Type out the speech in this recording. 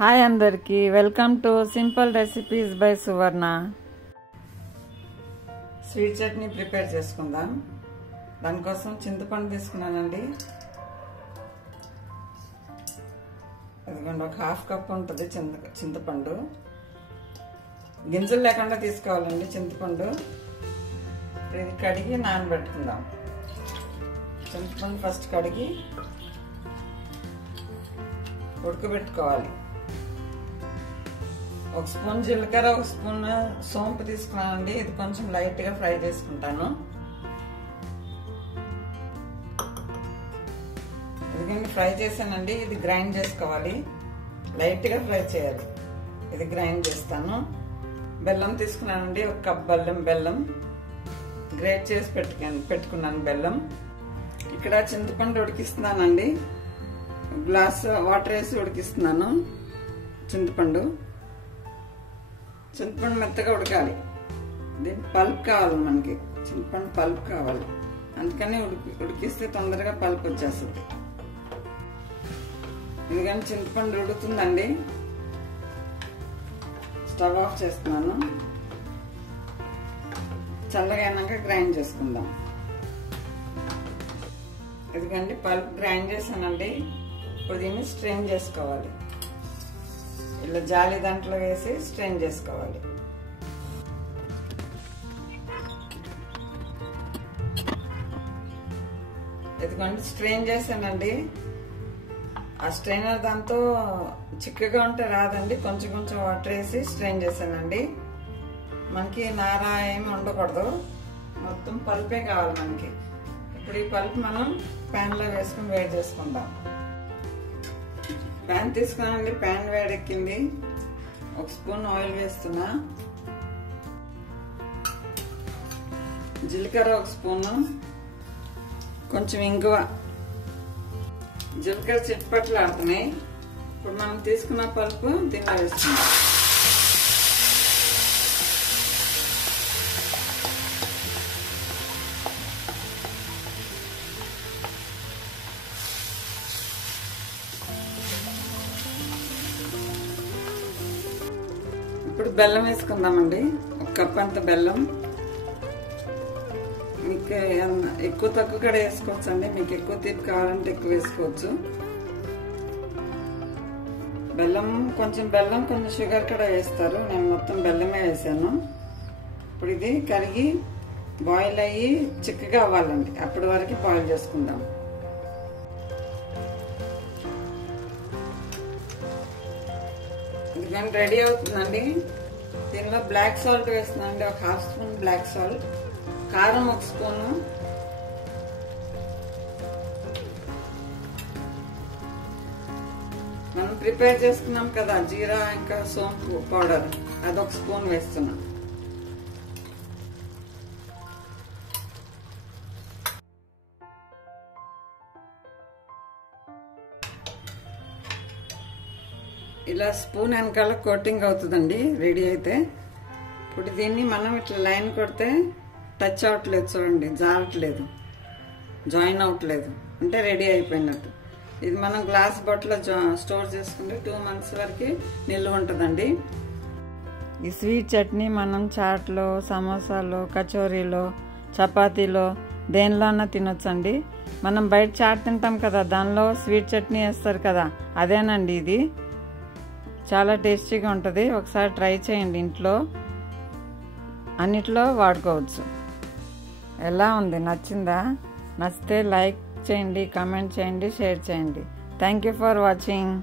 Hi అందరికీ welcome to simple recipes by Suvarna. Sweet chutney prepare చేసుకుందాం. దానికోసం చింతపండు తీసుకున్నానండి. ఇదిగోండి, ఒక హాఫ్ కప్ ఉంటుంది చింతపండు. గింజలు లేకుండా తీసుకోవాలండి చింతపండు. ఇది కడిగి నానబెట్టుకుందాం. చింతపండు ఫస్ట్ కడిగి ఉడకబెట్టుకోవాలి. ఒక స్పూన్ జీలకర్ర, ఒక స్పూన్ సోంపు తీసుకున్నానండి. ఇది కొంచెం లైట్ గా ఫ్రై చేసుకుంటాను. ఎందుకంటే ఫ్రై చేశానండి. ఇది గ్రైండ్ చేసుకోవాలి, లైట్ గా ఫ్రై చేయాలి. ఇది గ్రైండ్ చేస్తాను. బెల్లం తీసుకున్నానండి, ఒక కప్ బెల్లం గ్రేట్ చేసి పెట్టుకున్నాను బెల్లం. ఇక్కడ చింతపండు ఉడికిస్తున్నానండి. గ్లాస్ వాటర్ వేసి ఉడికిస్తున్నాను. చింతపండు మెత్తగా ఉడకాలి. దీనికి పల్ప్ కావాలి, మనకి చింతపండు పల్ప్ కావాలి. అందుకని ఉడికిస్తే తొందరగా పల్ప్ వచ్చేస్తుంది. ఎందుకంటే చింతపండు ఉడుకుతుందండి. స్టవ్ ఆఫ్ చేస్తున్నాను. చల్లగా అయినాక గ్రైండ్ చేసుకుందాం. ఎందుకంటే పల్ప్ గ్రైండ్ చేశానండి. ఇప్పుడు దీన్ని స్ట్రెయిన్ చేసుకోవాలి. ఇలా జాలి దాంట్లో వేసి స్ట్రెయిన్ చేసుకోవాలి. ఎందుకంటే స్ట్రెయిన్ చేశానండి. ఆ స్ట్రెయినర్ దాంతో చిక్కగా ఉంటే రాదండి. కొంచెం కొంచెం వాటర్ వేసి స్ట్రెయిన్ చేశానండి. మనకి నార ఏమి ఉండకూడదు, మొత్తం పల్పే కావాలి మనకి. ఇప్పుడు ఈ పల్ప్ మనం ప్యాన్ లో వేసుకుని వేడి చేసుకుందాం. ప్యాన్ తీసుకున్నానండి. ప్యాన్ వేడెక్కింది. ఒక స్పూన్ ఆయిల్ వేస్తున్నా. జీలకర్ర ఒక స్పూను, కొంచెం ఇంగువ. జీలకర్ర చిట్పట్లు ఆడుతున్నాయి. ఇప్పుడు మనం తీసుకున్న పల్పు దీనిలో వేస్తున్నాం. ఇప్పుడు బెల్లం వేసుకుందామండి. ఒక కప్ అంత బెల్లం. మీకు ఎక్కువ తక్కువ కూడా వేసుకోవచ్చు అండి. మీకు ఎక్కువ తీపి కావాలంటే ఎక్కువ వేసుకోవచ్చు. కొంచెం షుగర్ కూడా వేస్తారు. నేను మొత్తం బెల్లమే వేసాను. ఇప్పుడు ఇది కరిగి బాయిల్ అయ్యి చిక్కగా అవ్వాలండి. అప్పటి వరకు బాయిల్ చేసుకుందాం. ఇదిగోండి రెడీ అవుతుందండి. దీనిలో బ్లాక్ సాల్ట్ వేస్తున్నానండి. ఒక హాఫ్ స్పూన్ బ్లాక్ సాల్ట్, కారం ఒక స్పూను, మనం ప్రిపేర్ చేసుకున్నాం కదా జీరా ఇంకా సోంపు పౌడర్, అదొక స్పూన్ వేస్తున్నాం. ఇలా స్పూన్ వెనకాల కోటింగ్ అవుతుందండి రెడీ అయితే. ఇప్పుడు దీన్ని మనం ఇట్లా లైన్ కొడితే టచ్ అవ్వట్లేదు, చూడండి, జారట్లేదు, జాయిన్ అవ్వట్లేదు, అంటే రెడీ అయిపోయినట్టు. ఇది మనం గ్లాస్ బాటిల్లో స్టోర్ చేసుకుంటే 2 months వరకు నిల్వ ఉంటుందండి. ఈ స్వీట్ చట్నీ మనం చాట్లో, సమోసాలో, కచోరీలో, చపాతీలో దేనిలో అన్నా తినొచ్చండి. మనం బయట చాట్ తింటాం కదా, దానిలో స్వీట్ చట్నీ వేస్తారు కదా, అదేనండి ఇది. చాలా టేస్టీగా ఉంటుంది. ఒకసారి ట్రై చేయండి. ఇంట్లో అన్నిట్లో వాడుకోవచ్చు. ఎలా ఉంది? నచ్చిందా? నచ్చితే లైక్ చేయండి, కామెంట్ చేయండి, షేర్ చేయండి. Thank you for watching.